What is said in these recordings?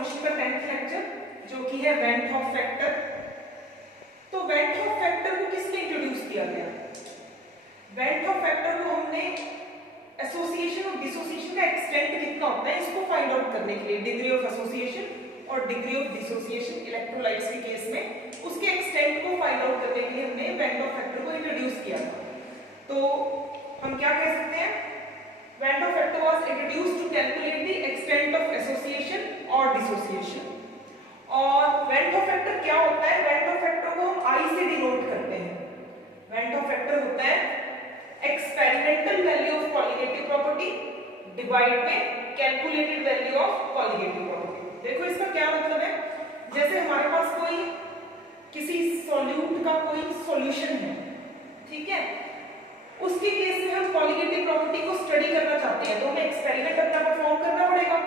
Solution का 10th lecture, जो कि है वेन हॉफ फैक्टर। तो वेन हॉफ फैक्टर को किसने इंट्रोड्यूस किया गया? वेन हॉफ फैक्टर को हमने एसोसिएशन और डिसोसिएशन का एक्सटेंट कितना होता है इसको फाइंड आउट करने के लिए, डिग्री ऑफ एसोसिएशन और डिग्री ऑफ डिसोसिएशन इलेक्ट्रोलाइट्स के केस में, उसके एक्सटेंट को फाइंड आउट करने के लिए हमने वेन हॉफ फैक्टर को इंट्रोड्यूस किया था। तो हम क्या कह सकते हैं? Van't Hoff factor was introduced to calculate the extent of association और डिसोसिएशन। और वेन हॉफ फैक्टर क्या होता है? वेन हॉफ फैक्टर को हम आई से डिनोट करते हैं। वेन हॉफ फैक्टर होता है experimental value of colligative property divide में calculated value of colligative property. देखो इसका क्या मतलब है, जैसे हमारे पास कोई किसी सॉल्यूट का कोई सॉल्यूशन है, ठीक है, उसके केस में हम कॉलिगेटिव प्रॉपर्टी को स्टडी करना चाहते हैं तो हमें एक्सपेरिमेंट अपना परफॉर्म करना पड़ेगा।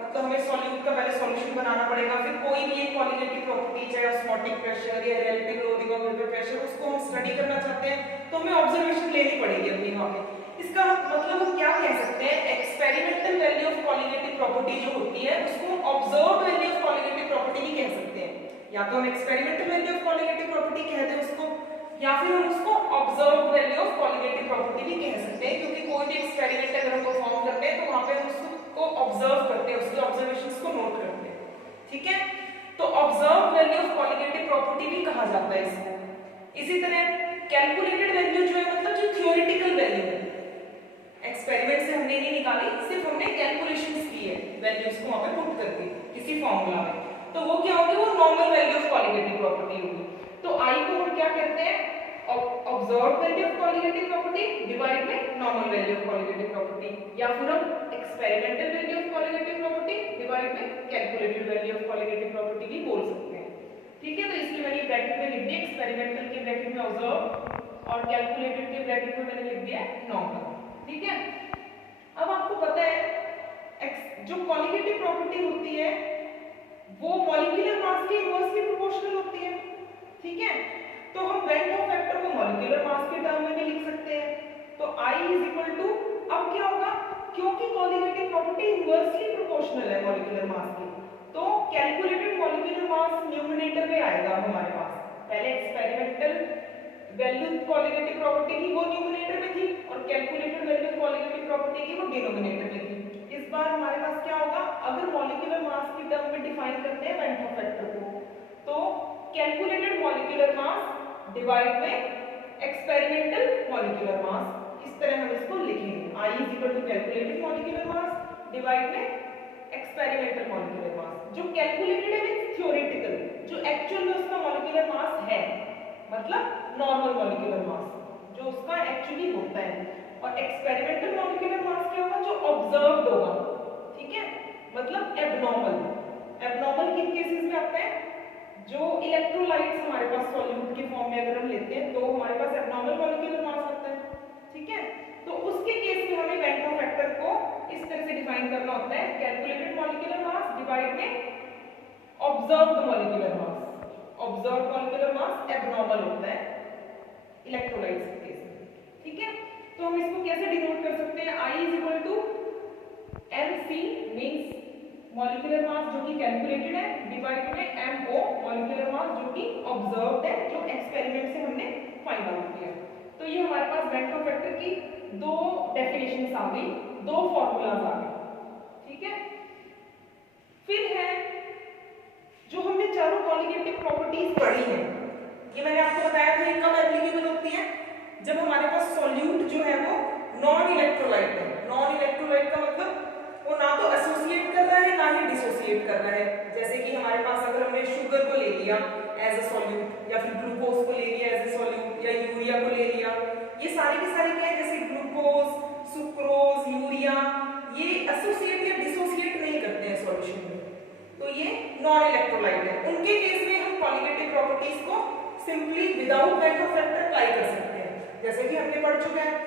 मतलब हमें सॉल्यूट का पहले सॉल्यूशन बनाना पड़ेगा, फिर कोई भी एक कॉलिगेटिव प्रॉपर्टी चाहे ऑस्मोटिक प्रेशर या relative loading of vapour pressure, उसको हम स्टडी करना चाहते हैं तो हमें ऑब्जर्वेशन लेनी पड़ेगी अपनी वहां पे। इसका मतलब हम क्या कह सकते हैं? Experimental value of colligative property जो होती है उसको observed value of colligative property भी कह सकते हैं। या तो हम experimental value of colligative property कहते हैं उसको, या फिर हम उसको observed value of colligative property भी कह सकते हैं, क्योंकि कोई भी एक्सपेरिमेंट अगर हम परफॉर्म करते हैं तो वहां पे हम उसको ऑब्जर्व करते हैं, उसके ऑब्जर्वेशंस को नोट करते हैं, ठीक है। तो observed value of colligative property भी कहा जाता है इसको। इसी तरह कैलकुलेटेड वैल्यू जो है मतलब जो थ्योरेटिकल वैल्यू है, एक्सपेरिमेंट से हमने नहीं निकाली, सिर्फ हमने कैलकुलेशंस की है वैल्यूज को वहां पे पुट करके किसी फार्मूला में, तो वो क्या होगी? वो normal value of colligative property होगी। तो आई को हम क्या कहते हैं? Observed value of colligative property divide में normal value of colligative property, या फिर हम experimental value of colligative property divide में calculated value of colligative property भी बोल सकते हैं, ठीक है। तो इसकी मैंने ब्रैकेट में लिख दिया एक्सपेरिमेंटल के ब्रैकेट में ऑब्जर्व और कैलकुलेटेड के ब्रैकेट में मैंने लिख दिया नॉर्मल, ठीक है। अब आपको पता है जो कॉलिगेटिव प्रॉपर्टी होती है वो मॉलिक्यूलर मास के इनवर्सली प्रोपोर्शनल होती है, ठीक है। तो हम वेन हॉफ फैक्टर को मॉलिक्यूलर मास के टर्म में भी लिख सकते हैं। तो I इज इक्वल टू, अब क्या होगा? क्योंकि कॉलिगेटिव प्रॉपर्टी इनवर्सली प्रोपोर्शनल है मॉलिक्यूलर मास की, तो कैलकुलेटेड मॉलिक्यूलर मास न्यूमरेटर में आएगा हमारे पास। पहले एक्सपेरिमेंटल वैल्यू कॉलिगेटिव प्रॉपर्टी की वो न्यूमरेटर में थी और कैलकुलेटेड वैल्यू कॉलिगेटिव प्रॉपर्टी की वो डिनोमिनेटर में थी। इस बार हमारे पास क्या होगा? अगर मॉलिक्यूलर मास की टर्म में डिफाइन करते हैं वेन हॉफ फैक्टर को, तो कैलकुलेटेड मॉलिक्यूलर मास डिवाइड में एक्सपेरिमेंटल मॉलिक्यूलर मास, इस तरह हम इसको लिखेंगे। I is equal to calculated molecular mass divide में एक्सपेरिमेंटल मॉलिक्यूलर मास। जो कैलकुलेटेड है मींस थ्योरेटिकल, जो एक्चुअल में उसका मॉलिक्यूलर मास है, मतलब नॉर्मल मॉलिक्यूलर मास जो उसका एक्चुअली होता है, और एक्सपेरिमेंटल मॉलिक्यूलर मास क्या होगा? जो ऑब्जर्व्ड होगा, ठीक है, मतलब एब्नॉर्मल। एब्नॉर्मल किन केसेस में आता है? जो इलेक्ट्रोलाइट्स हमारे पास सॉल्यूट के फॉर्म में अगर हम लेते हैं तो हमारे पास एब्नॉर्मल मॉलिक्यूलर मास होता है, ठीक है। तो उसके केस में हमें वेन हॉफ फैक्टर को इस तरह से डिफाइन करना होता है, कैलकुलेटेड मॉलिक्यूलर मास डिवाइड में ऑब्जर्व्ड मॉलिक्यूलर मास। ऑब्जर्व्ड मॉलिक्यूलर मास एब्नॉर्मल होता है इलेक्ट्रोलाइट्स के केस में, ठीक है। तो हम इसको कैसे डिनोट कर सकते हैं? I is equal to MC means molecular mass जो कि कैलकुलेटेड है डिवाइड में MO मॉलिक्यूलर मास जो कि ऑब्जर्व्ड है, जो एक्सपेरिमेंट से हमने फाइंड आउट किया। तो ये हमारे पास वेन हॉफ फैक्टर की दो डेफिनेशंस आ गई, दो फॉर्मूलाज आ गए, ठीक है। फिर है जो हमने चारों कॉलिगेटिव प्रॉपर्टीज पढ़ी है, ये मैंने आपको बताया था ये कब एप्लीकेबल होती है? जब हमारे पास सॉल्यूट जो है वो नॉन इलेक्ट्रोलाइट है। नॉन इलेक्ट्रोलाइट का मतलब वो ना तो एसोसिएट कर रहा है ना ही डिसोसिएट कर रहा है। जैसे कि हमारे पास अगर हमने शुगर को ले लिया एज अ सॉल्यूट, या फिर ग्लूकोज को ले लिया एज अ सॉल्यूट, या यूरिया को ले लिया, ये सारे के सारे क्या है? जैसे ग्लूकोज, सुक्रोज, यूरिया, ये एसोसिएट या डिसोसिएट नहीं करते हैं सॉल्यूशन में, तो ये नॉन इलेक्ट्रोलाइट है। उनके केस में हम कॉलिगेटिव प्रॉपर्टीज को simply without when Hoff factor apply कर सकते हैं, जैसे कि हमने पढ़ चुके हैं।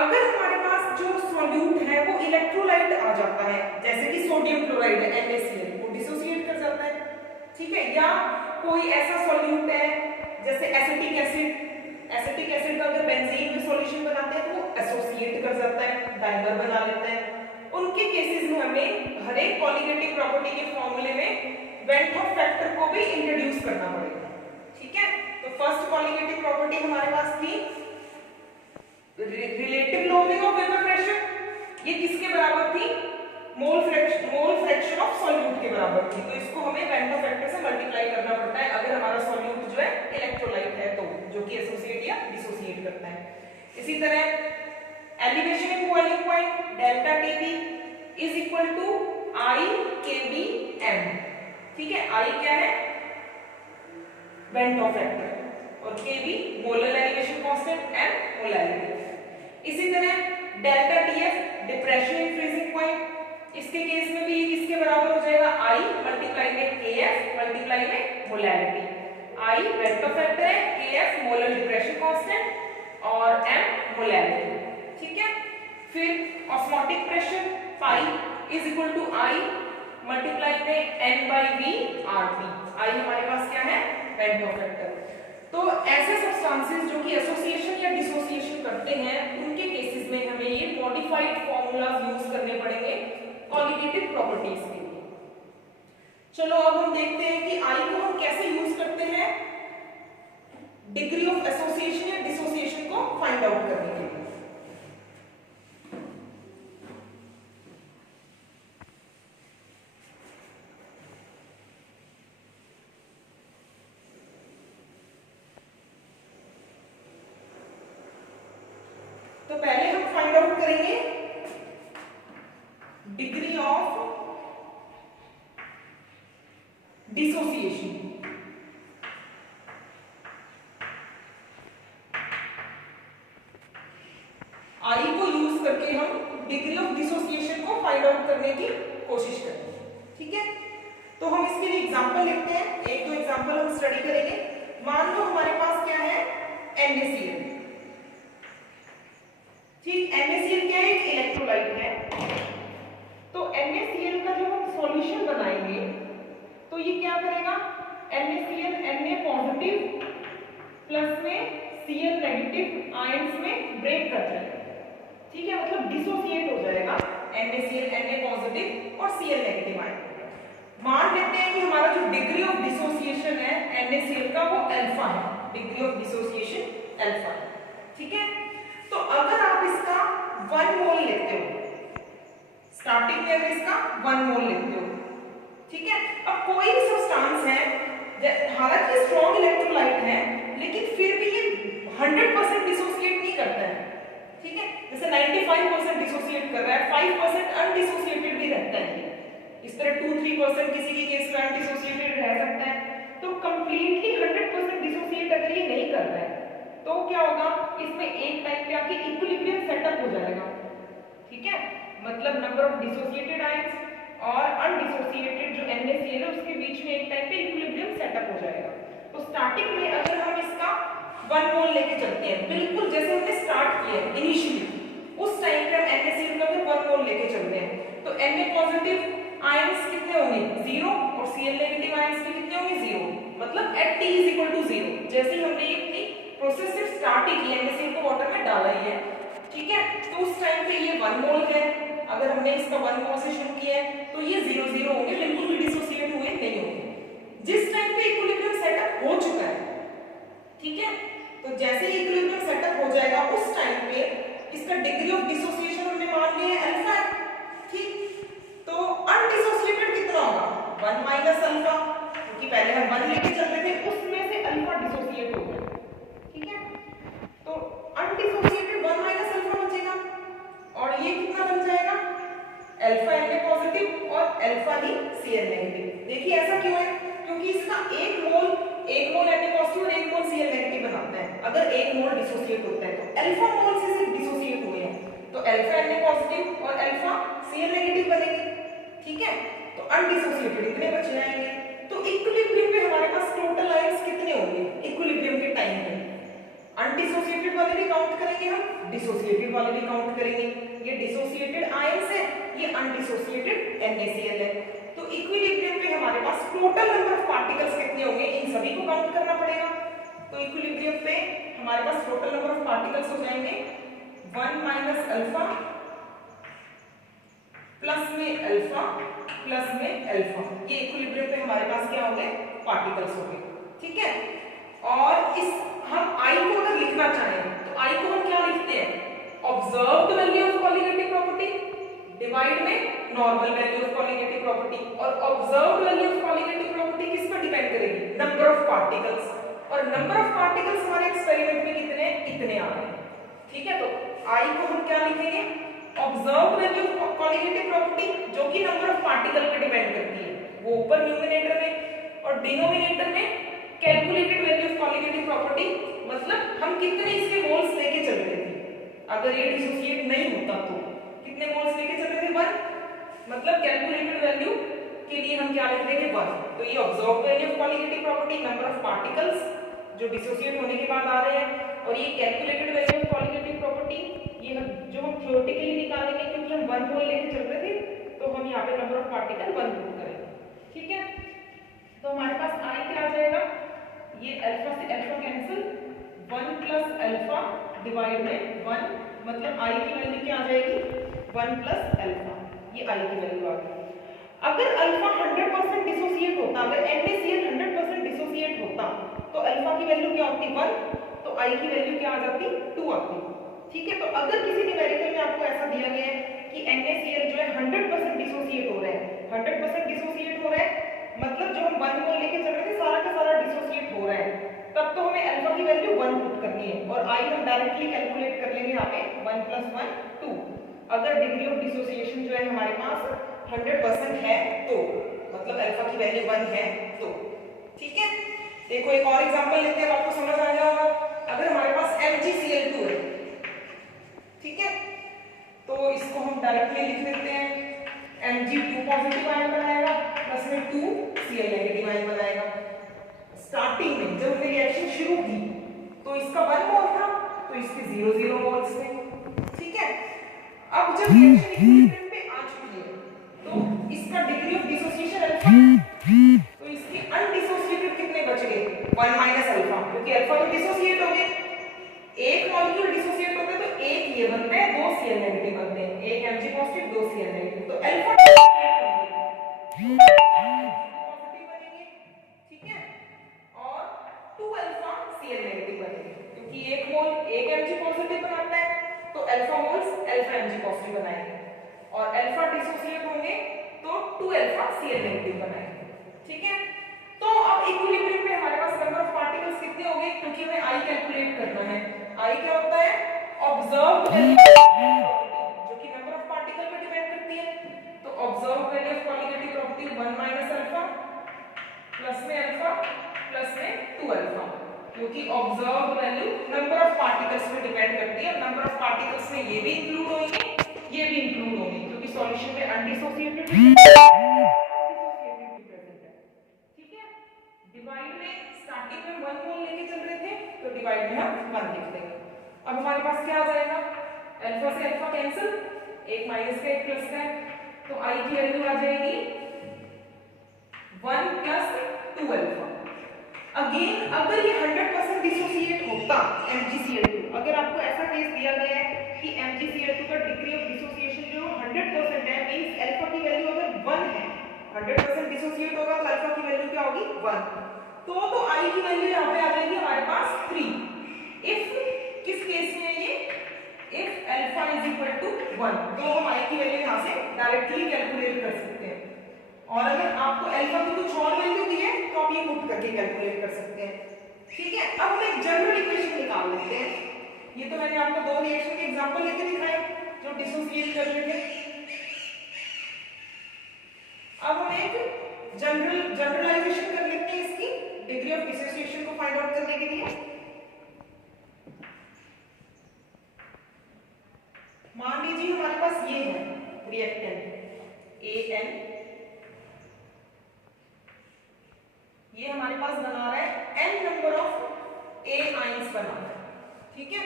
अगर हमारे पास जो सॉल्यूट है वो इलेक्ट्रोलाइट आ जाता है, जैसे कि सोडियम क्लोराइड है NaCl, वो डिसोसिएट कर जाता है, ठीक है। या कोई ऐसा सॉल्यूट है जैसे एसिटिक एसिड, एसिटिक एसिड का अगर बेंजीन में सॉल्यूशन बनाते हैं तो वो एसोसिएट कर जाता है, डाइमर बना लेता है। उनके केसेस में हमें हर एक कॉलिगेटिव प्रॉपर्टी के फॉर्मूले में वेंट ऑफ फैक्टर को भी इंट्रोड्यूस करना पड़ेगा। ठीक है, तो फर्स्ट कॉलिगेटिव प्रॉपर्टी हमारे पास थी relative lowering of vapour pressure. ये किसके बराबर थी? मोल फ्रैक्शन ऑफ सॉल्यूट के बराबर थी। तो इसको हमें वेंट ऑफ फैक्टर से मल्टीप्लाई करना पड़ता है अगर हमारा सॉल्यूट जो है इलेक्ट्रोलाइट है, तो जो कि एसोसिएट या डिसोसिएट करता है। इसी तरह elevation in boiling point delta TB is equal to I KB M. ठीक है, आई क्या है? वेंट ऑफ फैक्टर और KB molar elevation constant, M molarity. इसी तरह delta TF depression in freezing point, इसके केस में भी ये किसके बराबर हो जाएगा? आई मल्टीप्लाई में केएफ मल्टीप्लाई में molarity. I van't Hoff factor है, केएफ मोलर डिप्रेशन कांस्टेंट और एम मोलैरिटी। ठीक है, फिर osmotic pressure pi is equal to I multiply में N by V R T. I हमारे पास क्या है? Van't Hoff factor. तो ऐसे सब्सटेंसेस जो कि एसोसिएशन या डिसोसिएशन करते हैं उनके केसेस में हमें ये मॉडिफाइड फॉर्मूलाज यूज करने पड़ेंगे क्वालिटेटिव प्रॉपर्टीज के लिए। चलो अब हम देखते हैं कि आई को हम कैसे यूज करते हैं डिग्री ऑफ एसोसिएशन या डिसोसिएशन को फाइंड आउट करने के लिए। तो पहले हम फाइंड आउट करेंगे डिग्री ऑफ डिसोसिएशन। आई को यूज करके हम डिग्री ऑफ डिसोसिएशन को फाइंड आउट करने की कोशिश करेंगे। ठीक है, तो हम इसके लिए एग्जांपल लिखते हैं। एक दो एग्जांपल हम स्टडी करेंगे। मान लो हमारे पास क्या है? NaCl। ठीक, NaCl क्या है? एक इलेक्ट्रोलाइट है। तो NaCl का जब हम सॉल्यूशन बनाएंगे तो ये क्या करेगा? NaCl Na पॉजिटिव प्लस में Cl नेगेटिव आयंस में ब्रेक कर जाएगा। ठीक है, मतलब डिसोसिएट हो जाएगा NaCl Na पॉजिटिव और Cl नेगेटिव आयन। मान लेते हैं कि हमारा जो डिग्री ऑफ डिसोसिएशन है NaCl का वो अल्फा है, डिग्री ऑफ डिसोसिएशन अल्फा। ठीक है, तो अगर आप इसका 1 मोल लेते हो, स्टार्टिंग में अगर इसका 1 मोल लेते हो, ठीक है, अब कोई भी सब्सटेंस है, हालांकि स्ट्रॉन्ग इलेक्ट्रोलाइट है लेकिन फिर भी ये 100% डिसोसिएट नहीं करता है। ठीक है, जैसे 95% डिसोसिएट कर रहा है, 5% अनडिसोसिएटेड भी रहता है। इस तरह 2-3% किसी के केस में अनडिसोसिएटेड रह सकता है। तो कंप्लीटली 100% डिसोसिएट अगर ये नहीं कर रहा है तो क्या होगा? इसमें एक टाइम पे आके इक्विलिब्रियम सेटअप हो जाएगा। ठीक है, मतलब नंबर ऑफ डिसोसिएटेड आयंस और अनडिसोसिएटेड जो NaCl है उसके बीच में एक टाइम पे इक्विलिब्रियम सेटअप हो जाएगा। तो स्टार्टिंग में अगर हम इसका 1 मोल लेके चलते हैं, बिल्कुल जैसे हमने स्टार्ट किया है इनिशियली, उस टाइम पे हम NaCl का भी 1 मोल लेके चलते हैं तो Na पॉजिटिव आयंस कितने होंगे? 0 और Cl नेगेटिव आयंस भी कितने होंगे? 0। मतलब at t = 0। जैसे ही हमने ये अपनी प्रोसेस सिर्फ स्टार्ट ही की, NaCl को वाटर में डाला ही है। ठीक है, तो उस टाइम पे ये 1 मोल है। अगर हमने इसका 1 मोल से शुरू किया है तो ये 0-0 होंगे, बिल्कुल भी डिसोसिएट हुए नहीं होंगे। जिस टाइम पे इक्विलिब्रियम सेटअप हो चुका है, ठीक है, तो जैसे ही इक्विलिब्रियम सेटअप हो जाएगा उस टाइम पे इसका डिग्री ऑफ डिसोसिएशन हमने मान लिया है अल्फा है। ठीक, तो अनडिसोसिएटेड कितना होगा? 1 माइनस अल्फा, क्योंकि पहले हम 1 लेके चल रहे थे, उसमें से अल्फा डिसोसिएट हो गया। ठीक है, तो अनडिसोसिएटेड 1 माइनस अल्फा बचेगा और ये कितना बन जाएगा? अल्फा Na पॉजिटिव और अल्फा ही Cl नेगेटिव। देखिए ऐसा क्यों है? क्योंकि इसका 1 मोल Na पॉजिटिव और 1 मोल Cl नेगेटिव बनाता है। अगर 1 मोल डिसोसिएट होता है तो अल्फा मोल से सिर्फ डिसोसिएट हुए हैं, तो अल्फा Na पॉजिटिव और अल्फा Cl नेगेटिव बनेंगे। ठीक है, तो अनडिसोसिएटेड इतने बच जाएंगे। तो इक्विलिब्रियम पे हमारे पास टोटल आयंस कितने होंगे इक्विलिब्रियम के टाइम पे? अनडिसोसिएटेड वाले भी काउंट करेंगे हम, डिसोसिएटेड वाले भी काउंट करेंगे। ये डिसोसिएटेड आयंस है, ये अनडिसोसिएटेड NaCl है। तो इक्विलिब्रियम पे हमारे पास टोटल नंबर ऑफ पार्टिकल्स कितने होंगे इन सभी को काउंट करना पड़ेगा। तो इक्विलिब्रियम पे हमारे पास टोटल नंबर ऑफ पार्टिकल्स हो जाएंगे 1 माइनस अल्फा प्लस में अल्फा प्लस में अल्फा, ये इक्विलिब्रियम पे हमारे पास क्या हो गए, पार्टिकल्स हो गए, ठीक है। और इस हम I को अगर लिखना चाहें तो I को हम क्या लिखते हैं, observed value of colligative property divide में normal value of colligative property. और observed value of colligative property किस पर डिपेंड करेगी, नंबर ऑफ पार्टिकल्स, और नंबर ऑफ पार्टिकल्स हमारे एक्सपेरिमेंट में कितने, इतने आ रहे हैं, ठीक है। तो I को हम क्या लिखेंगे, observed value of colligative property, जो कि नंबर ऑफ पार्टिकल पे डिपेंड करती है, वो ऊपर न्यूमरेटर में, और डिनोमिनेटर में calculated value of colligative property, मतलब हम कितने इसके मोल्स लेके चल रहे थे, अगर ये डिसोसिएट नहीं होता तो कितने मोल्स लेके चल रहे थे, 1, मतलब कैलकुलेटेड वैल्यू के लिए हम क्या लिख देंगे, 1। तो ये observed value of colligative property, number of particles जो डिसोसिएट होने के बाद आ रहे हैं, और ये calculated value of colligative property, ये जो हम थ्योरेटिकली निकालेंगे, क्योंकि हम 1 मोल लेके चल रहे थे, तो हम यहाँ पे नंबर ऑफ पार्टिकल 1 पुट करेंगे, ठीक है। तो हमारे पास I क्या आ जाएगा, ये अल्फा से alpha cancel, 1 plus alpha divide में 1, मतलब I की वैल्यू क्या आ जाएगी, 1 प्लस अल्फा, ये I की वैल्यू आ गई। अगर अल्फा 100% डिसोसिएट होता, अगर NaCl 100% डिसोसिएट होता, तो अल्फा की वैल्यू क्या होती, 1, तो I की वैल्यू क्या आ जाती, 2 आती, ठीक है। तो अगर किसी न्यूमेरिकल में आपको ऐसा दिया गया है कि NaCl जो है 100% डिसोसिएट हो रहा है, 100% डिसोसिएट हो रहा है, मतलब जो हम 1 मोल लेके चल रहे थे सारा का सारा डिसोसिएट हो रहा है, तब तो हमें अल्फा की वैल्यू 1 पुट करनी है, और I हम डायरेक्टली कैलकुलेट कर लेंगे यहाँ पे 1 + 1 2। अगर डिग्री ऑफ डिसोसिएशन जो है हमारे पास 100% है तो, मतलब अल्फा की वैल्यू 1 है तो, ठीक है। देखो एक और एग्जांपल लेते हैं, आपको समझ आ जाएगा। अगर हमारे पास MgCl2 है, ठीक है, तो इसको हम डायरेक्टली लिख लेते हैं, Mg2 पॉजिटिव आयन बनाएगा, प्लस में 2Cl नेगेटिव आयन बनाएगा। स्टार्टिंग में जब हमने रिएक्शन शुरू की तो इसका 1 मोल था, तो इसके 0 मोल्स थे, ठीक है। अब जब रिएक्शन इक्विलिब्रियम पे आ चुकी है, तो इसका डिग्री ऑफ डिसोसिएशन अल्फा, तो इसके अनडिसोसिएटेड कितने बच गए, 1 माइनस अल्फा, क्योंकि अल्फा तो डिसोसिएट हो गए, एक मॉलिक्यूल डिसोसिएट होता है तो एक ये बनते हैं, 2 Cl नेगेटिव बनते हैं, एक Mg पॉजिटिव 2 Cl नेगेटिव, तो अल्फा पॉजिटिव बनेंगे, ठीक है, और 2 अल्फा Cl नेगेटिव बनेंगे, क्योंकि एक मोल एक Mg पॉजिटिव बनाता है, तो alpha moles alpha Mg positive बनाएंगे, और अल्फा डिसोसिएट होंगे तो 2 अल्फा Cl नेगेटिव बनाएंगे, ठीक है। तो अब इक्विलिब्रियम पे हमारे पास नंबर ऑफ पार्टिकल्स कितने हो गए, क्योंकि हमें I कैलकुलेट करना है। I क्या होता है, ऑब्जर्व्ड वैल्यू, जो कि नंबर ऑफ पार्टिकल पे डिपेंड करती है, तो observed value of colligative property 1 minus alpha plus में अल्फा प्लस में 2 अल्फा, क्योंकि observed value number of particles पे डिपेंड करती है, नंबर ऑफ पार्टिकल्स में ये भी इंक्लूड होंगे, ये भी इंक्लूड होंगे, क्योंकि सॉल्यूशन में अनडिसोसिएटेड डिवाइड में स्टार्टिंग में 1 मोल लेके चल रहे थे, तो डिवाइड में हम 1 लिख देंगे। अब हमारे पास क्या आ जाएगा, अल्फा से अल्फा कैंसिल, एक माइनस का एक प्लस का, तो I की वैल्यू आ जाएगी 1 + 2 अल्फा। अगेन अगर ये 100% डिसोसिएट होता MgCl2, अगर आपको ऐसा केस दिया गया है कि MgCl2 का डिग्री ऑफ डिसोसिएशन जो 100% है, मींस अल्फा की वैल्यू अगर 1 है, 100% डिसोसिएट होगा तो अल्फा की वैल्यू क्या होगी, 1, तो I की वैल्यू यहाँ पे आ जाएगी हमारे पास 3। इफ किस केस में है ये, if alpha is equal to 1, तो हम I की वैल्यू यहाँ से डायरेक्टली कैलकुलेट कर सकते हैं, और अगर आपको अल्फा की कुछ और वैल्यू दी है तो आप ये पुट करके कैलकुलेट कर सकते हैं, ठीक है। अब हम एक जनरल इक्वेशन निकाल लेते हैं, ये तो मैंने आपको 2 रिएक्शन के एग्जांपल लेके दिखाए जो डिसोसिएट कर रहे थे। अब हम एक जनरलाइजेशन कर लेते हैं इसकी डिग्री ऑफ डिसोसिएशन को फाइंड आउट करने के लिए। मान लीजिए हमारे पास ये है रिएक्टेंट AN, ये हमारे पास बना रहा है n number of A ions बना रहा है, ठीक है,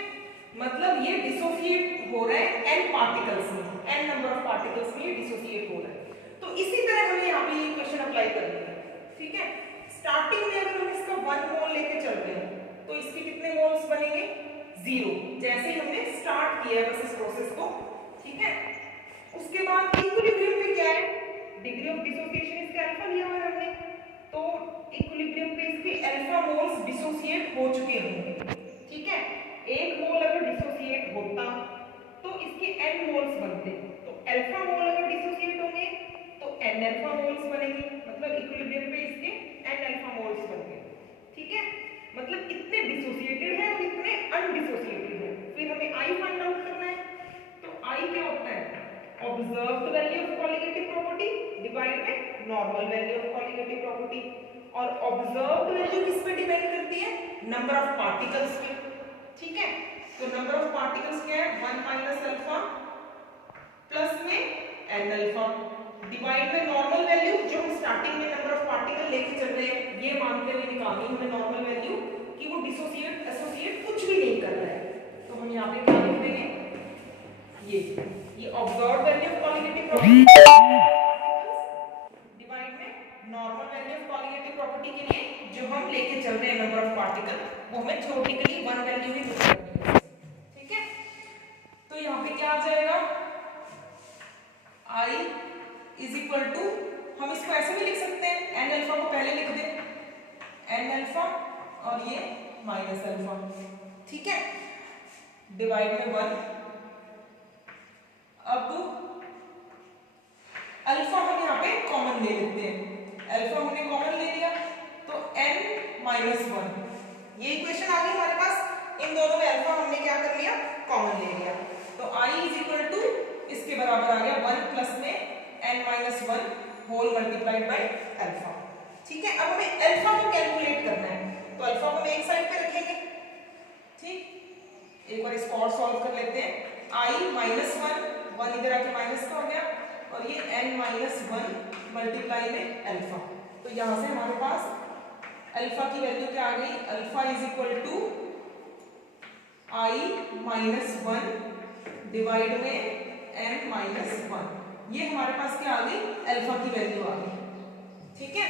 मतलब ये डिसोसिएट हो रहा है n पार्टिकल्स में, n नंबर ऑफ पार्टिकल्स में ये डिसोसिएट हो रहा है। तो इसी तरह हमें यहाँ पे इक्वेशन अप्लाई करनी है, ठीक है। स्टार्टिंग में अगर हम इसका 1 मोल लेके चल रहे हैं तो इसके कितने मोल्स बनेंगे, 0, जैसे ही हमने स्टार्ट किया है बस इस प्रोसेस को, ठीक है। उसके बाद इक्विलिब्रियम डिग्री ऑफ डिसोसिएशन इसका अल्फा लिया हुआ है हमने, तो इक्विलिब्रियम पे इसके अल्फा मोल्स डिसोसिएट हो चुके होंगे, ठीक है। एक मोल अगर डिसोसिएट होता तो इसके n मोल्स बनते, तो अल्फा मोल अगर डिसोसिएट होंगे तो n अल्फा मोल्स बनेंगे, मतलब इक्विलिब्रियम पे इसके n अल्फा मोल्स बनेंगे, ठीक है। मतलब इतने डिसोसिएटेड है और इतने अनडिसोसिएटेड है। फिर हमें I फाइंड आउट करना है, तो I क्या होता है, observed value of colligative property divide by normal value of colligative property. और ऑब्जर्व्ड वैल्यू किस पे डिपेंड करती है, नंबर ऑफ पार्टिकल्स पे, ठीक है। तो नंबर ऑफ पार्टिकल्स क्या है, 1 माइनस अल्फा प्लस में n alpha divide by normal value, जो हम स्टार्टिंग में नंबर ऑफ पार्टिकल लेके चल रहे हैं, ये मानते हुए निकालनी हमें नॉर्मल वैल्यू कि वो डिसोसिएट एसोसिएट कुछ भी नहीं कर रहा है। तो हम यहाँ पे क्या लिख देंगे, ये observed value of colligative property divide में normal value of colligative property के लिए जो हम लेके चल रहे हैं नंबर ऑफ पार्टिकल, वो हमें थ्योरेटिकली 1 वैल्यू ही मिल रही है, ठीक है। तो यहाँ पे क्या आ जाएगा, I इज इक्वल टू, हम इसको ऐसे भी लिख सकते हैं, n अल्फा को पहले लिख दें, n अल्फा और ये माइनस अल्फा, ठीक है, डिवाइड में 1। अब अल्फा हम यहाँ पे कॉमन ले लेते हैं, अल्फा हमने कॉमन ले लिया तो n माइनस 1, ये इक्वेशन आ गई हमारे पास। इन दोनों में अल्फा हमने क्या कर लिया, कॉमन ले लिया, तो I इज इक्वल टू इसके बराबर आ गया 1 प्लस में n minus 1 whole multiplied by alpha, ठीक है। अब हमें अल्फा को कैलकुलेट करना है, तो अल्फा को हम एक साइड पे रखेंगे, ठीक। एक बार इसको और सॉल्व कर लेते हैं, I माइनस 1 इधर आके माइनस का हो गया और ये n माइनस 1 मल्टीप्लाई में अल्फा, तो यहां से हमारे पास अल्फा की वैल्यू क्या आ गई, alpha is equal to I minus 1 divide में n माइनस 1, ये हमारे पास क्या आ गई, अल्फा की वैल्यू आ गई, ठीक है।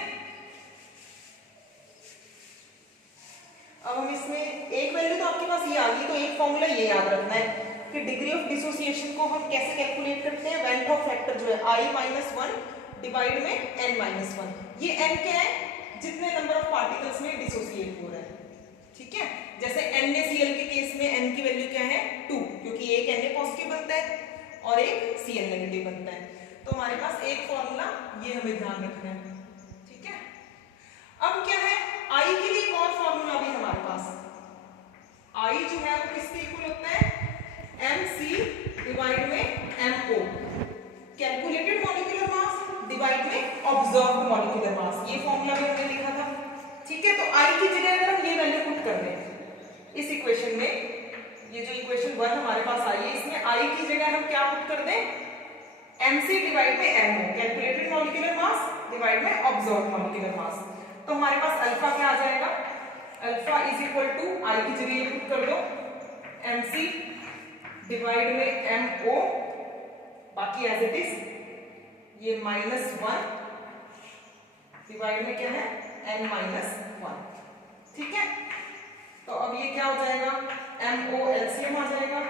अब हम इसमें एक वैल्यू तो आपके पास ये आ गई, तो एक फॉर्मूला ये याद रखना है कि डिग्री ऑफ डिसोसिएशन को हम कैसे कैलकुलेट करते हैं, वेन ऑफ फैक्टर जो है I माइनस 1 डिवाइड में n माइनस 1, ये n क्या है, जितने नंबर ऑफ पार्टिकल्स में डिसोसिएट हो रहा है, ठीक है। जैसे NaCl के केस में n की वैल्यू क्या है 2, क्योंकि एक Na पॉजिटिव बनता है और एक Cl नेगेटिव बनता है, तो हमारे पास एक फॉर्मूला ये हमें ध्यान रखना है, ठीक है। अब क्या है, I के लिए एक और फॉर्मूला भी हमारे पास, I जो है वो किसके इक्वल होता है, Mc डिवाइड में Mo, calculated molecular mass divide में ऑब्जर्व्ड मॉलिक्यूलर मास, ये फॉर्मूला भी हमने लिखा था, ठीक है। तो I की जगह अगर हम ये वैल्यू पुट कर दें इस इक्वेशन में, ये जो इक्वेशन 1 हमारे पास आई है, इसमें I की जगह हम क्या पुट कर दें, Mc डिवाइड में Mo, calculated molecular mass divide में ऑब्जर्व्ड मॉलिक्यूलर मास, तो हमारे पास अल्फा क्या आ जाएगा, alpha is equal to I की जगह ये पुट कर दो Mc डिवाइड में Mo, बाकी एज इट इज, ये माइनस 1 डिवाइड में क्या है n माइनस 1, ठीक है। तो अब ये क्या हो जाएगा, Mo LCM आ जाएगा,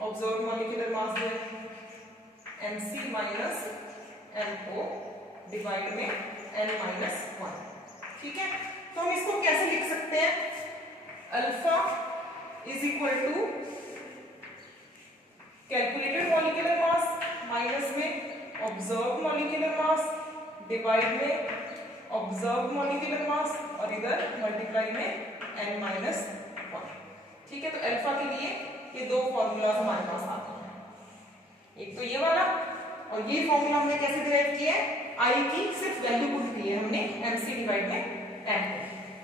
ऑब्जर्व मॉलिक्यूलर मास जो Mc माइनस Mo डिवाइड में n माइनस 1, ठीक है। तो हम इसको कैसे लिख सकते हैं, alpha is equal to calculated molecular mass minus में ऑब्जर्व मॉलिक्यूलर मास डिवाइड में ऑब्जर्व मॉलिक्यूलर मास और इधर मल्टीप्लाई में n माइनस 1, ठीक है। तो अल्फा के लिए ये दो फॉर्मूला हमारे पास आते हैं, एक तो ये वाला, और ये फॉर्मूला हमने कैसे डिराइव किया है, I की सिर्फ वैल्यू पुट की है हमने, Mc डिवाइड में n,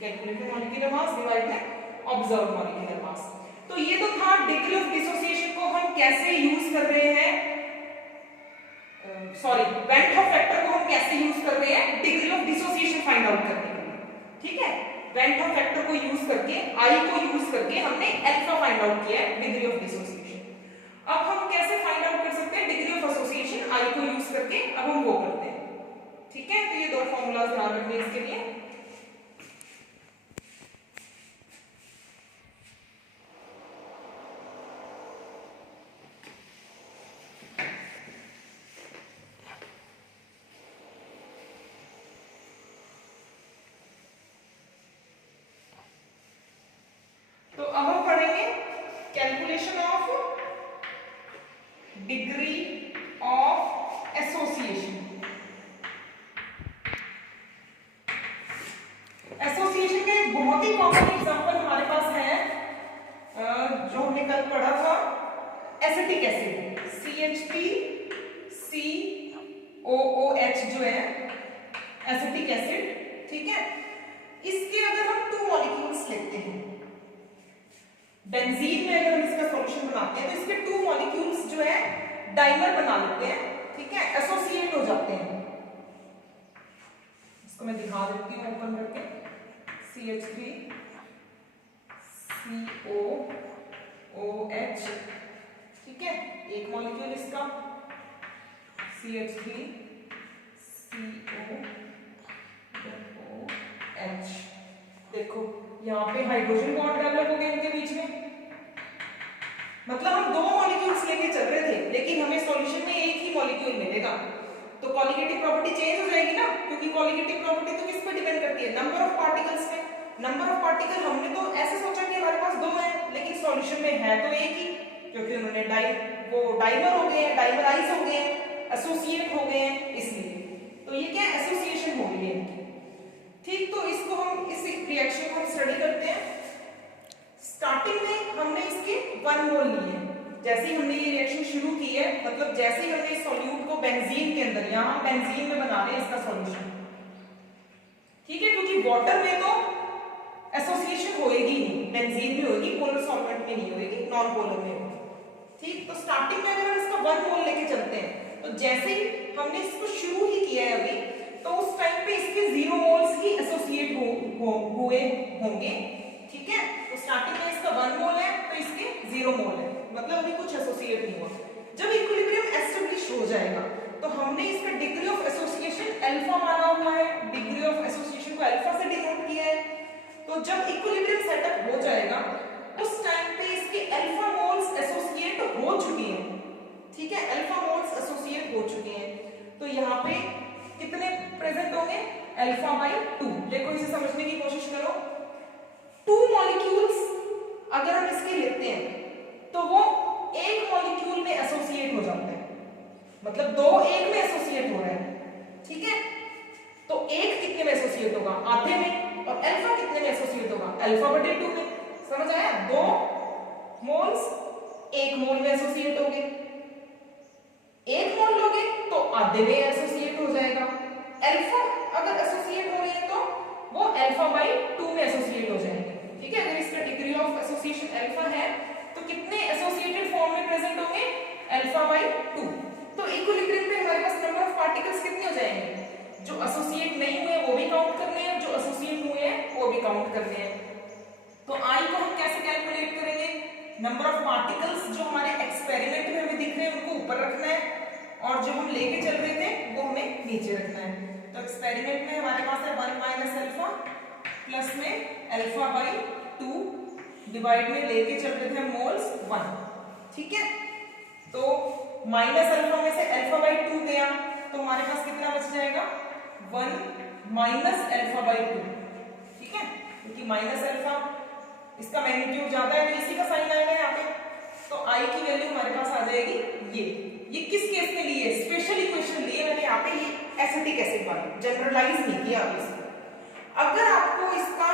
calculated molecular mass divide में ऑब्जर्व मॉलिक्यूलर मास। तो ये तो था डिग्री ऑफ डिसोसिएशन को हम कैसे यूज कर रहे हैं, सॉरी वेंट ऑफ फैक्टर को हम कैसे यूज कर रहे हैं degree of dissociation find out करने के लिए, ठीक है। वेंट ऑफ फैक्टर को यूज करके, I को यूज करके हमने अल्फा फाइंड आउट किया है, डिग्री ऑफ डिसोसिएशन। अब हम कैसे फाइंड आउट कर सकते हैं डिग्री ऑफ एसोसिएशन, I को यूज करके, अब हम वो करते हैं, ठीक है। तो ये दो फॉर्मूलाज ध्यान रखने इसके लिए, बहुत ही कॉमन एग्जांपल हमारे पास है जो हमने कल पढ़ा था, एसिटिक एसिड CH3COOH जो है एसिटिक एसिड, ठीक है। इसके अगर हम 2 मॉलिक्यूल्स लेते हैं, बेंजीन में अगर हम इसका सॉल्यूशन बनाते हैं तो इसके 2 मॉलिक्यूल्स जो है डाइमर बना लेते हैं, ठीक है, एसोसिएट हो जाते हैं। इसको मैं दिखा देती हूँ ओपन करके, CH3COOH, ठीक है, एक मॉलिक्यूल इसका CH3COOH। देखो यहाँ पे हाइड्रोजन बॉन्ड डेवलप हो गया इनके बीच में, मतलब हम 2 मॉलिक्यूल्स लेके चल रहे थे लेकिन हमें सॉल्यूशन में एक ही मॉलिक्यूल मिलेगा, तो कॉलिगेटिव प्रॉपर्टी चेंज हो जाएगी ना, क्योंकि कॉलिगेटिव प्रॉपर्टी तो किस पे डिपेंड करती है, नंबर ऑफ पार्टिकल्स पे। नंबर ऑफ पार्टिकल हमने तो ऐसे सोचा कि हमारे पास 2 है लेकिन सॉल्यूशन में है तो एक ही, क्योंकि उन्होंने डाइमर हो गए हैं, डाइमराइज हो गए हैं, एसोसिएट हो गए हैं, इसलिए तो ये क्या एसोसिएशन हो रही है इनकी, ठीक। तो इसको हम इस रिएक्शन को हम स्टडी करते हैं। स्टार्टिंग में हमने इसके 1 मोल लिए, जैसे ही हमने ये रिएक्शन शुरू की है, मतलब जैसे ही हमने इस सॉल्यूट को बेंजीन के अंदर, यहां बेंजीन में बना रहे हैं इसका सॉल्यूशन, ठीक है, क्योंकि वाटर में तो एसोसिएशन होएगी नहीं, बेंजीन में होएगी, पोलर सॉल्वेंट में नहीं होएगी, नॉन पोलर में होगी, ठीक। तो स्टार्टिंग में अगर हम इसका 1 मोल लेके चलते हैं तो जैसे ही हमने इसको शुरू ही किया है अभी, तो उस टाइम पे इसके 0 मोल्स ही एसोसिएट हुए होंगे, ठीक है। तो स्टार्टिंग में इसका 1 मोल है तो इसके 0 मोल है, मतलब अभी कुछ एसोसिएट नहीं हुआ। जब इक्विलिब्रियम एस्टेब्लिश हो जाएगा तो हमने इसका डिग्री ऑफ एसोसिएशन अल्फा माना हुआ है, डिग्री ऑफ एसोसिएशन को अल्फा से डिनोट किया है। तो जब इक्विलिब्रियम सेटअप हो जाएगा उस टाइम पे इसके अल्फा मोल्स एसोसिएट हो चुके हैं, ठीक है, अल्फा मोल्स एसोसिएट हो चुके हैं। तो यहाँ पे कितने प्रेजेंट होंगे, अल्फा बाई 2। देखो इसे समझने की कोशिश करो, 2 मॉलिक्यूल्स अगर हम इसके लेते हैं तो वो एक मॉलिक्यूल में एसोसिएट हो जाते हैं, मतलब 2 एक में एसोसिएट हो रहे हैं, ठीक है। तो एक कितने में एसोसिएट होगा, आधे में, और अल्फा कितने में एसोसिएट होगा, अल्फा बटे 2 में। समझ आया, 2 मोल्स 1 मोल में एसोसिएट होंगे, 1 मोल लोगे तो आधे में एसोसिएट हो जाएगा। अल्फा अगर एसोसिएट हो रही है तो वो अल्फा बाई 2 में एसोसिएट हो जाएंगे, ठीक है। अगर इसका डिग्री ऑफ एसोसिएशन अल्फा है तो कितने एसोसिएटेड फॉर्म में प्रेजेंट होंगे, अल्फा बाई 2। तो इक्विलिब्रियम पे हमारे पास नंबर ऑफ पार्टिकल्स कितने हो जाएंगे, जो एसोसिएट नहीं हुए वो भी काउंट करने हैं, जो एसोसिएट हुए हैं वो भी काउंट करने हैं। तो आई को हम कैसे कैलकुलेट करेंगे, नंबर ऑफ पार्टिकल्स जो हमारे एक्सपेरिमेंट में हमें दिख रहे हैं उनको ऊपर रखना है और जो हम लेके चल रहे थे वो हमें नीचे रखना है। तो एक्सपेरिमेंट में हमारे पास है 1 माइनस अल्फा प्लस में अल्फा बाई 2 डिवाइड में लेके चल रहे थे मोल्स 1, ठीक है। तो माइनस अल्फा में से अल्फा बाई 2 गया तो हमारे पास कितना बच जाएगा, 1 माइनस अल्फा बाई 2, ठीक है, क्योंकि माइनस अल्फा इसका मैग्नीट्यूड ज्यादा है तो इसी का साइन आएगा यहाँ पे। तो आई की वैल्यू हमारे पास आ जाएगी ये किस केस में लिए, स्पेशल इक्वेशन लिए मैंने यहाँ पे, ये एसिटिक एसिड वाली, जनरलाइज नहीं किया अभी इसको। अगर आपको इसका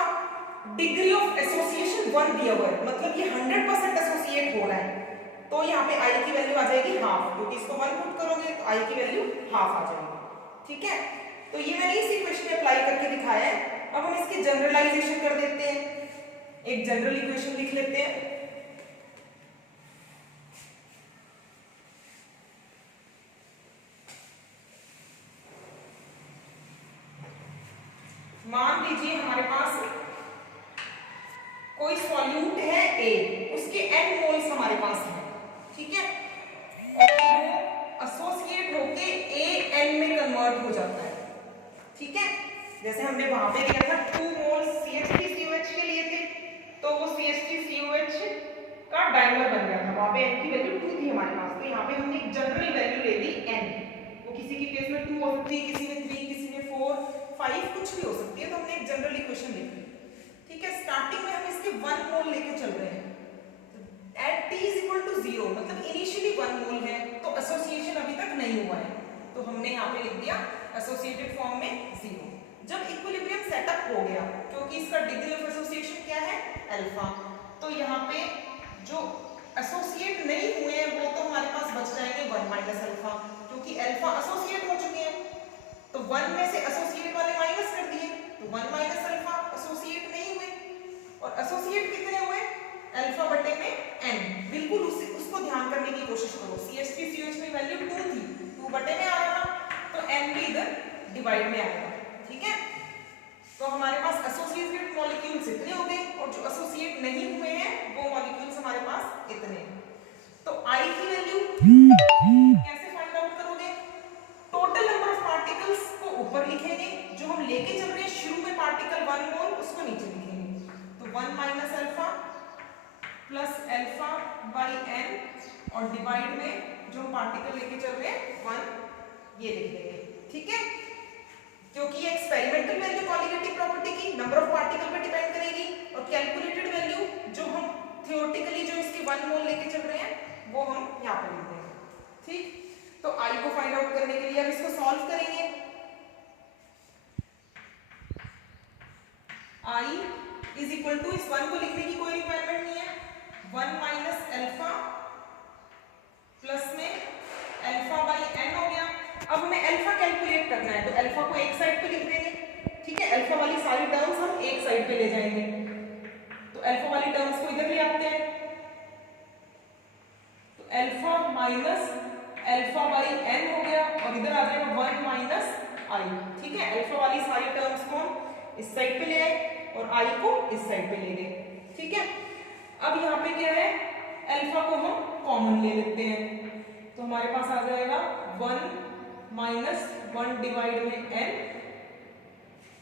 डिग्री ऑफ एसोसिएशन 1 दिया हुआ है, मतलब ये 100% एसोसिएट हो रहा है, तो यहाँ पे आई की वैल्यू आ जाएगी हाफ, क्योंकि इसको 1 पुट करोगे तो आई की वैल्यू हाफ आ जाएगी, ठीक है। तो ये मैंने इस इक्वेशन में अप्लाई करके दिखाया है। अब हम इसकी जनरलाइजेशन कर देते हैं, एक जनरल इक्वेशन लिख लेते हैं। मान लीजिए हमारे पास कोई सॉल्यूट है A, उसके n मोल्स हमारे पास हैं, ठीक है, और वो एसोसिएट होके AN में कन्वर्ट हो जाता है, ठीक है। जैसे हमने वहां पे लिया था 2 मोल्स CH3COH के लिए थे, तो वो CH3COH का डाइमर बन गया था, वहां पे n की वैल्यू 2 थी हमारे पास, तो यहाँ पे हमने एक जनरल वैल्यू ले ली n। वो किसी के केस में 2 हो सकती है, किसी में 3, किसी में 4, 5 कुछ भी हो सकती है, तो हमने एक जनरल इक्वेशन लिख ली, ठीक है। स्टार्टिंग में हम इसके 1 मोल लेके चल रहे हैं, एट t = 0, मतलब इनिशियली 1 मोल है तो एसोसिएशन अभी तक नहीं हुआ है, तो हमने यहाँ पे लिख दिया एसोसिएटेड फॉर्म में 0। जब इक्विलिब्रियम सेटअप हो गया, क्योंकि इसका डिग्री ऑफ एसोसिएशन क्या है, अल्फा, तो यहाँ पे जो एसोसिएट नहीं हुए हैं वो तो हमारे पास बच जाएंगे 1 माइनस अल्फा, क्योंकि अल्फा एसोसिएट हो चुके हैं, तो 1 में से एसोसिएट वाले माइनस कर दिए, तो 1 माइनस अल्फा एसोसिएट नहीं हुए, और एसोसिएट कितने हुए, अल्फा बटे में n, बिल्कुल उसको ध्यान करने की कोशिश करो, CH3COH की वैल्यू 2 थी, 2 बटे में आ रहा था, तो n भी इधर डिवाइड में आएगा, ठीक है। तो हमारे पास एसोसिएटेड मॉलिक्यूल्स इतने हो गए, और जो एसोसिएट नहीं हुए हैं वो मॉलिक्यूल्स हमारे पास इतने हैं। तो I की वैल्यू कैसे फाइंड आउट करोगे, टोटल नंबर ऑफ पार्टिकल्स को ऊपर लिखेंगे, जो हम लेके चल रहे हैं शुरू में पार्टिकल 1 मोल उसको नीचे लिखेंगे, तो 1 minus alpha plus alpha by n, और डिवाइड में जो हम पार्टिकल लेके चल रहे हैं 1 ये लिख देंगे, ठीक है। क्योंकि ये एक्सपेरिमेंटल वैल्यू कॉलिगेटिव प्रॉपर्टी की नंबर ऑफ पार्टिकल पे डिपेंड करेगी, और कैलकुलेटेड वैल्यू जो हम थियोरेटिकली जो इसके 1 मोल लेके चल रहे हैं वो हम यहाँ पे लिख देंगे, ठीक। तो I को फाइंड आउट करने के लिए अब इसको सॉल्व करेंगे। I इज इक्वल टू, इस 1 को लिखने की कोई रिक्वायरमेंट नहीं है, 1 माइनस अल्फा प्लस में अल्फा बाई n हो गया। अब हमें अल्फा कैलकुलेट करना है, तो अल्फा को एक साइड पे लिख देंगे, ठीक है। अल्फा वाली सारी टर्म्स हम एक साइड पे ले जाएंगे, तो अल्फा वाली टर्म्स को इधर ले आते हैं, तो alpha minus alpha by n हो गया, और इधर आ जाएगा 1 माइनस i, ठीक है। अल्फा वाली सारी टर्म्स को हम इस साइड पे ले आए और i को इस साइड पे ले गए, ठीक है। अब यहाँ पे क्या है, अल्फा को हम कॉमन ले लेते हैं, तो हमारे पास आ जाएगा 1 माइनस 1 डिवाइड में n,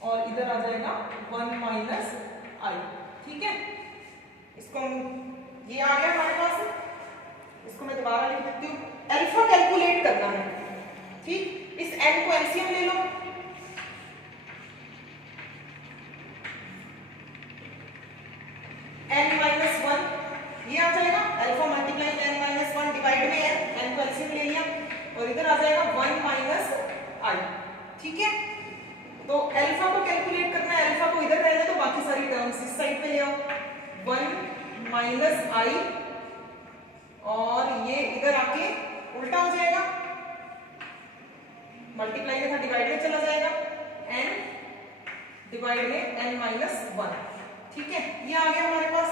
और इधर आ जाएगा 1 माइनस i, ठीक है। इसको ये आ गया हमारे पास, इसको मैं दोबारा लिख देती हूँ। अल्फा कैलकुलेट करना है, ठीक। इस n को एलसीएम ले लो, n माइनस 1 ये आ जाएगा, alpha multiply n minus 1 divide में n को एलसीएम ले लिया, और इधर आ जाएगा 1 माइनस i, ठीक है। तो अल्फा को कैलकुलेट करना है, अल्फा को इधर रहने दो, बाकी सारी टर्म्स इस साइड पे ले आओ, 1 माइनस i, और ये इधर आके उल्टा हो जाएगा, मल्टीप्लाई में था डिवाइड में चला जाएगा, n डिवाइड में n माइनस 1, ठीक है। ये आ गया हमारे पास।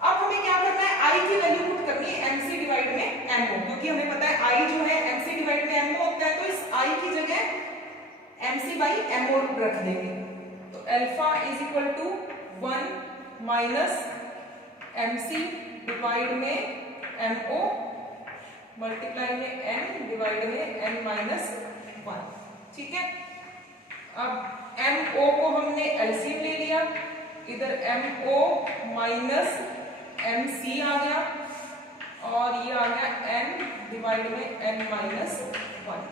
अब हमें क्या करना है, i की वैल्यू पुट करनी है mc डिवाइड में mo, क्योंकि हमें पता है i जो है mc डिवाइड में mo होता है, तो इस i की जगह mc बाई mo रख देंगे, तो alpha is equal to 1 minus mc divide में mo मल्टीप्लाई में n डिवाइड में n माइनस 1, ठीक है। अब mo को हमने एलसीएम ले लिया, इधर mo माइनस mc आ गया, और ये आ गया n डिवाइड में n माइनस 1,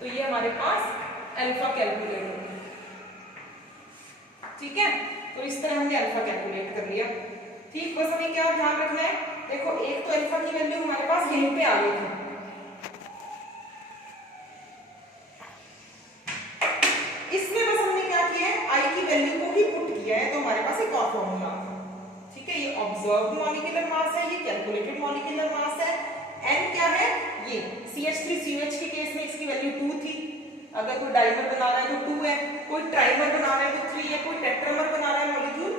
तो ये हमारे पास अल्फा कैलकुलेट हो गया, ठीक है। तो इस तरह हमने अल्फा कैलकुलेट कर लिया, ठीक। बस हमें क्या ध्यान रखना है, देखो एक तो अल्फा की वैल्यू हमारे पास यहीं पे आ गई थी, इसमें बस हमने क्या किया है, आई की वैल्यू को ही पुट किया है, तो हमारे पास एक और फॉर्मूला, ठीक है। ये ऑब्जर्व्ड मॉलिक्यूलर मास है, ये कैलकुलेटेड मॉलिक्यूलर मास है, n क्या है, ये CH3COH के केस में इसकी वैल्यू 2 थी, अगर कोई डाइमर बना रहा है तो 2 है, कोई ट्राइमर बना रहा है तो 3 है, कोई टेट्रामर बना रहा है मॉलिक्यूल